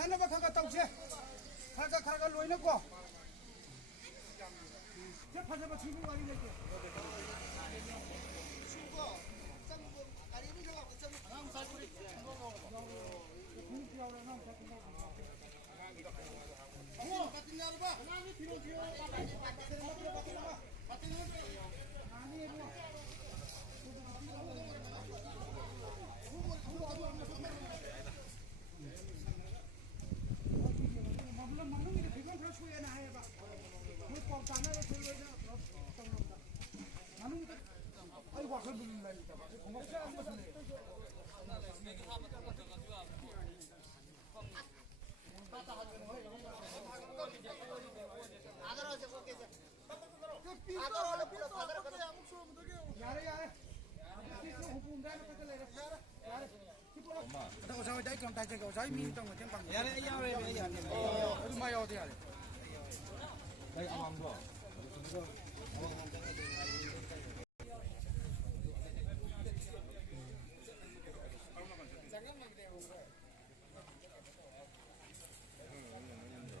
만나봐 가가 떠오지. 가가 로이는 거. 저 파자마 친구 가리 내게. 친구. 짱 아리는 거 갖고 짱 하나 살 뿌리. 공기하려면 저 그거. 같은 날 봐. 하나는 뒤로 뒤로. 같은 날. 아니 뭐. 물론 먹는 게 그건 그럴 수 있나 해봐. 그 ပေါက်단어를 들려서 또 나는 그 아이고 그 물린 날이다. 고맙지 않은 것은. 아가라서 거기서. 아가라로 불러 아가라. 야래. 엄마. 나 저거 자기 좀 다시 거 자기 미는 거 땡방. 야래 야래. 얼마 야 어디 야래. 나 이거 안 봐. 잠깐만 기다려.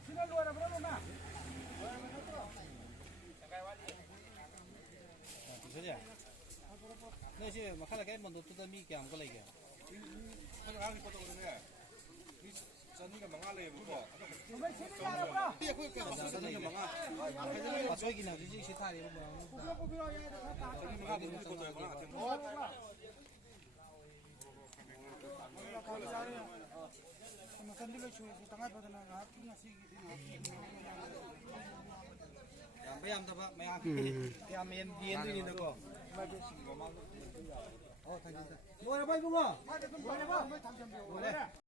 신을 놓아라 그러나. Jadi, ni sih makanya kayak menurut tu demi kiam kau lagi. Kalau hari kau tahu ni, ni seni kan mengalir bukan? 정말 신을 알아봐. Dia kau kan seni kan mengalir. Pasal gini, jadi si thari tu. 부끄러워 야 다. Seni mengalir kau tahu kan? Masandilo chuo tangay pa na ngati nga sige din. Yang tu apa? Yang main ni nak. Oh, tadi tu. Boleh apa ibu? Boleh ba? Boleh.